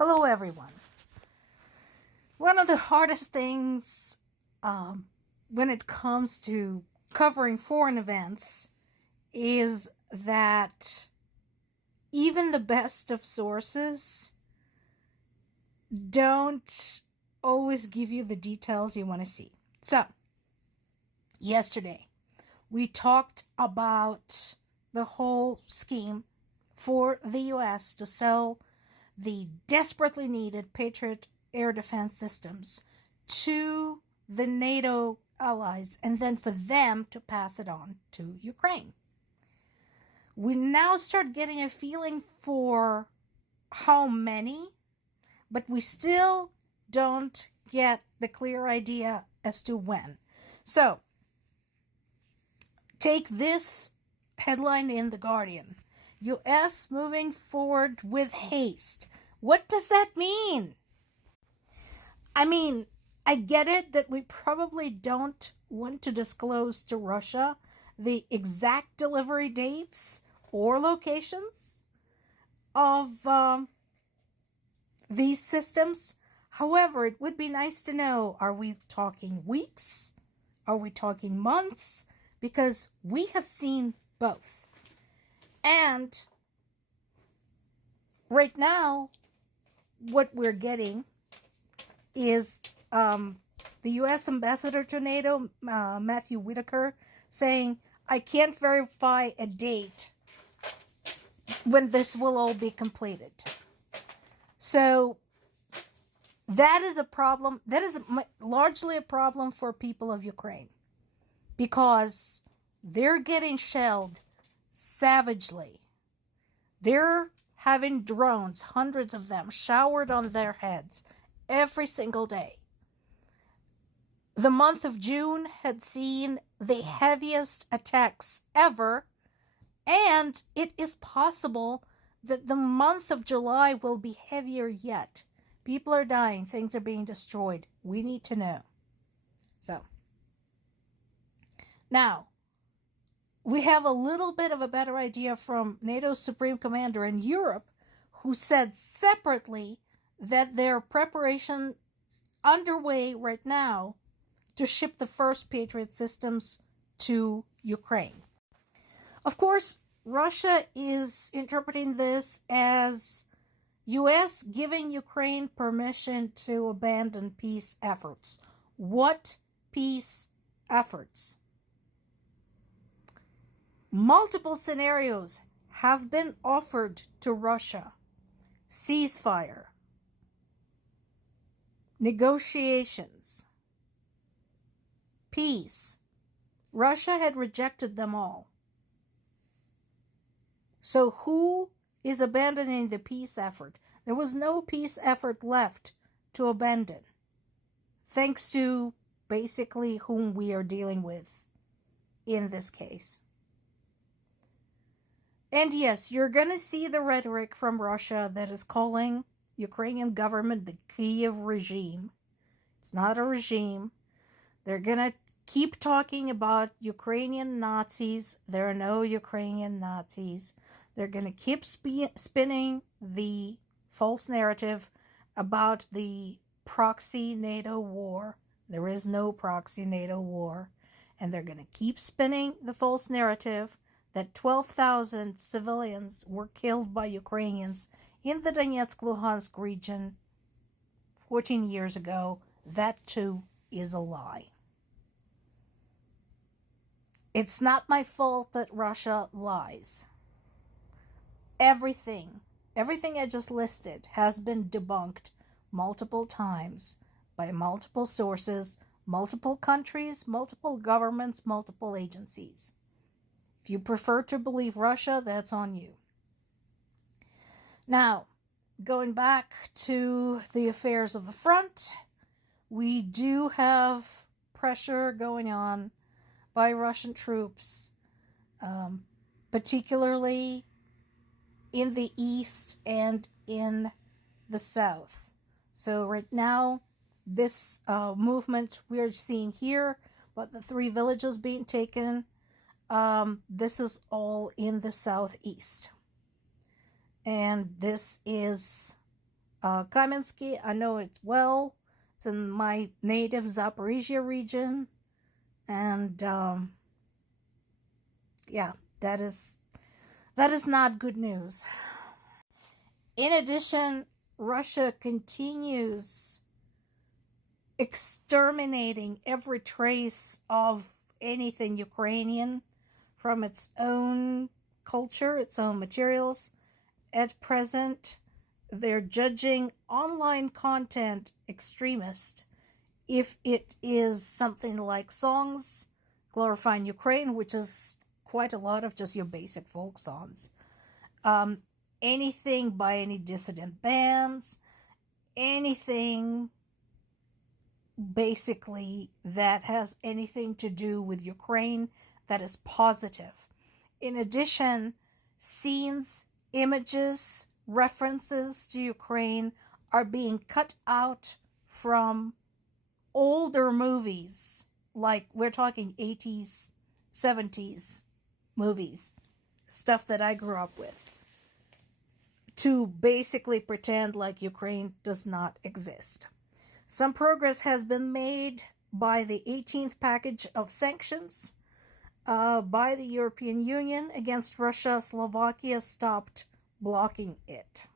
Hello, everyone. One of the hardest things when it comes to covering foreign events is that even the best of sources don't always give you the details you want to see. So, yesterday, we talked about the whole scheme for the U.S. to sell the desperately needed Patriot air defense systems to the NATO allies and then for them to pass it on to Ukraine. We now start getting a feeling for how many, but we still don't get the clear idea as to when. So, take this headline in The Guardian. U.S. moving forward with haste. What does that mean? I mean, I get it that we probably don't want to disclose to Russia the exact delivery dates or locations of these systems. However, it would be nice to know, are we talking weeks? Are we talking months? Because we have seen both. And right now, what we're getting is the U.S. ambassador to NATO, Matthew Whitaker, saying, I can't verify a date when this will all be completed. So that is a problem. That is largely a problem for people of Ukraine because they're getting shelled savagely. They're having drones, hundreds of them, showered on their heads every single day. The month of June had seen the heaviest attacks ever, and it is possible that the month of July will be heavier yet. People are dying, things are being destroyed. We need to know. So, now, we have a little bit of a better idea from NATO's Supreme Commander in Europe, who said separately that their preparation underway right now to ship the first Patriot systems to Ukraine. Of course, Russia is interpreting this as U.S. giving Ukraine permission to abandon peace efforts. What peace efforts? Multiple scenarios have been offered to Russia. Ceasefire, negotiations, peace. Russia had rejected them all. So who is abandoning the peace effort? There was no peace effort left to abandon, thanks to basically whom we are dealing with in this case. And yes, you're going to see the rhetoric from Russia that is calling Ukrainian government the Kiev regime. It's not a regime. They're going to keep talking about Ukrainian Nazis. There are no Ukrainian Nazis. They're going to keep spinning the false narrative about the proxy NATO war. There is no proxy NATO war. And they're going to keep spinning the false narrative that 12,000 civilians were killed by Ukrainians in the Donetsk-Luhansk region 14 years ago. That too is a lie. It's not my fault that Russia lies. Everything I just listed has been debunked multiple times by multiple sources, multiple countries, multiple governments, multiple agencies. If you prefer to believe Russia, that's on you. Now, going back to the affairs of the front, we do have pressure going on by Russian troops, particularly in the east and in the south. So right now, this movement we're seeing here, but the 3 villages being taken, this is all in the southeast. And this is Kamensky, I know it well. It's in my native Zaporizhia region. And yeah, that is not good news. In addition, Russia continues exterminating every trace of anything Ukrainian from its own culture, its own materials. At present, they're judging online content extremist if it is something like songs glorifying Ukraine, which is quite a lot of just your basic folk songs. Anything by any dissident bands, anything basically that has anything to do with Ukraine that is positive. In addition, scenes, images, references to Ukraine are being cut out from older movies, like we're talking 80s, 70s movies, stuff that I grew up with, to basically pretend like Ukraine does not exist. Some progress has been made by the 18th package of sanctions by the European Union against Russia. Slovakia stopped blocking it.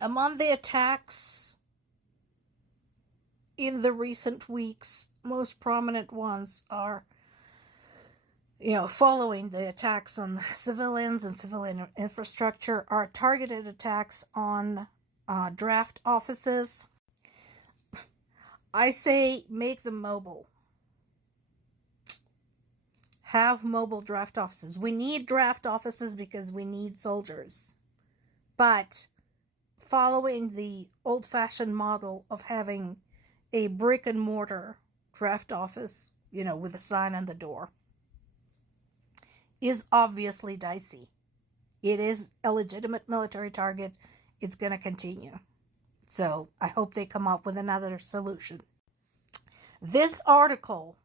Among the attacks in the recent weeks, most prominent ones are, following the attacks on civilians and civilian infrastructure, are targeted attacks on draft offices. I say make them mobile. Have mobile draft offices. We need draft offices because we need soldiers. But following the old-fashioned model of having a brick and mortar draft office, with a sign on the door, is obviously dicey. It is a legitimate military target. It's going to continue. So I hope they come up with another solution. This article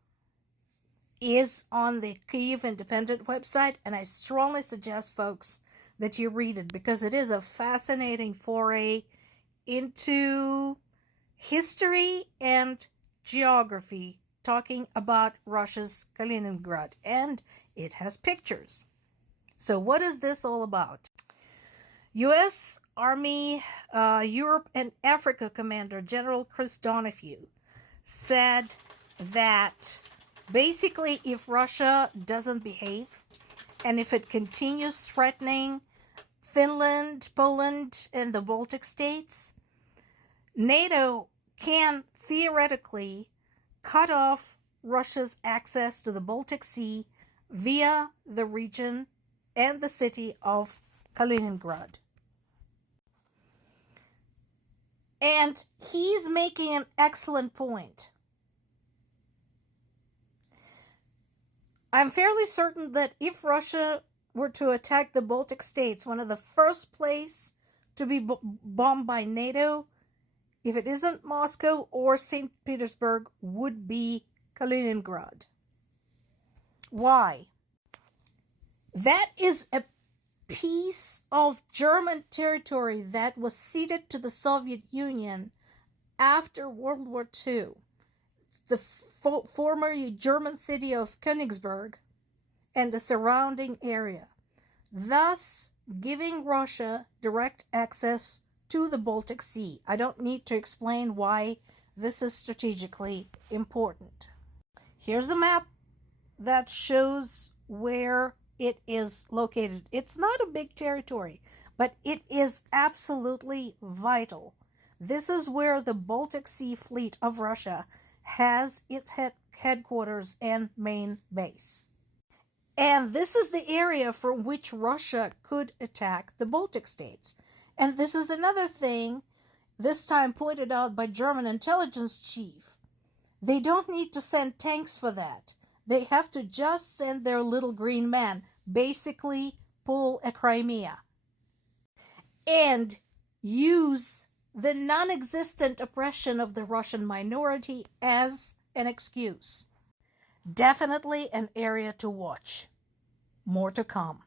is on the Kyiv Independent website, and I strongly suggest, folks, that you read it because it is a fascinating foray into history and geography, talking about Russia's Kaliningrad, and it has pictures. So what is this all about? U.S. Army Europe and Africa Commander General Chris Donahue said that basically if Russia doesn't behave and if it continues threatening Finland, Poland, and the Baltic states, NATO can theoretically cut off Russia's access to the Baltic Sea via the region and the city of Kaliningrad. And he's making an excellent point. I'm fairly certain that if Russia were to attack the Baltic states, one of the first places to be bombed by NATO, if it isn't Moscow or St. Petersburg, would be Kaliningrad. Why? That is a piece of German territory that was ceded to the Soviet Union after World War II. The former German city of Königsberg and the surrounding area, thus giving Russia direct access to the Baltic Sea. I don't need to explain why this is strategically important. Here's a map that shows where it is located. It's not a big territory, but it is absolutely vital. This is where the Baltic Sea Fleet of Russia has its headquarters and main base. And this is the area from which Russia could attack the Baltic states. And this is another thing, this time pointed out by German intelligence chief. They don't need to send tanks for that. They have to just send their little green man, basically pull a Crimea, and use the non-existent oppression of the Russian minority as an excuse. Definitely an area to watch. More to come.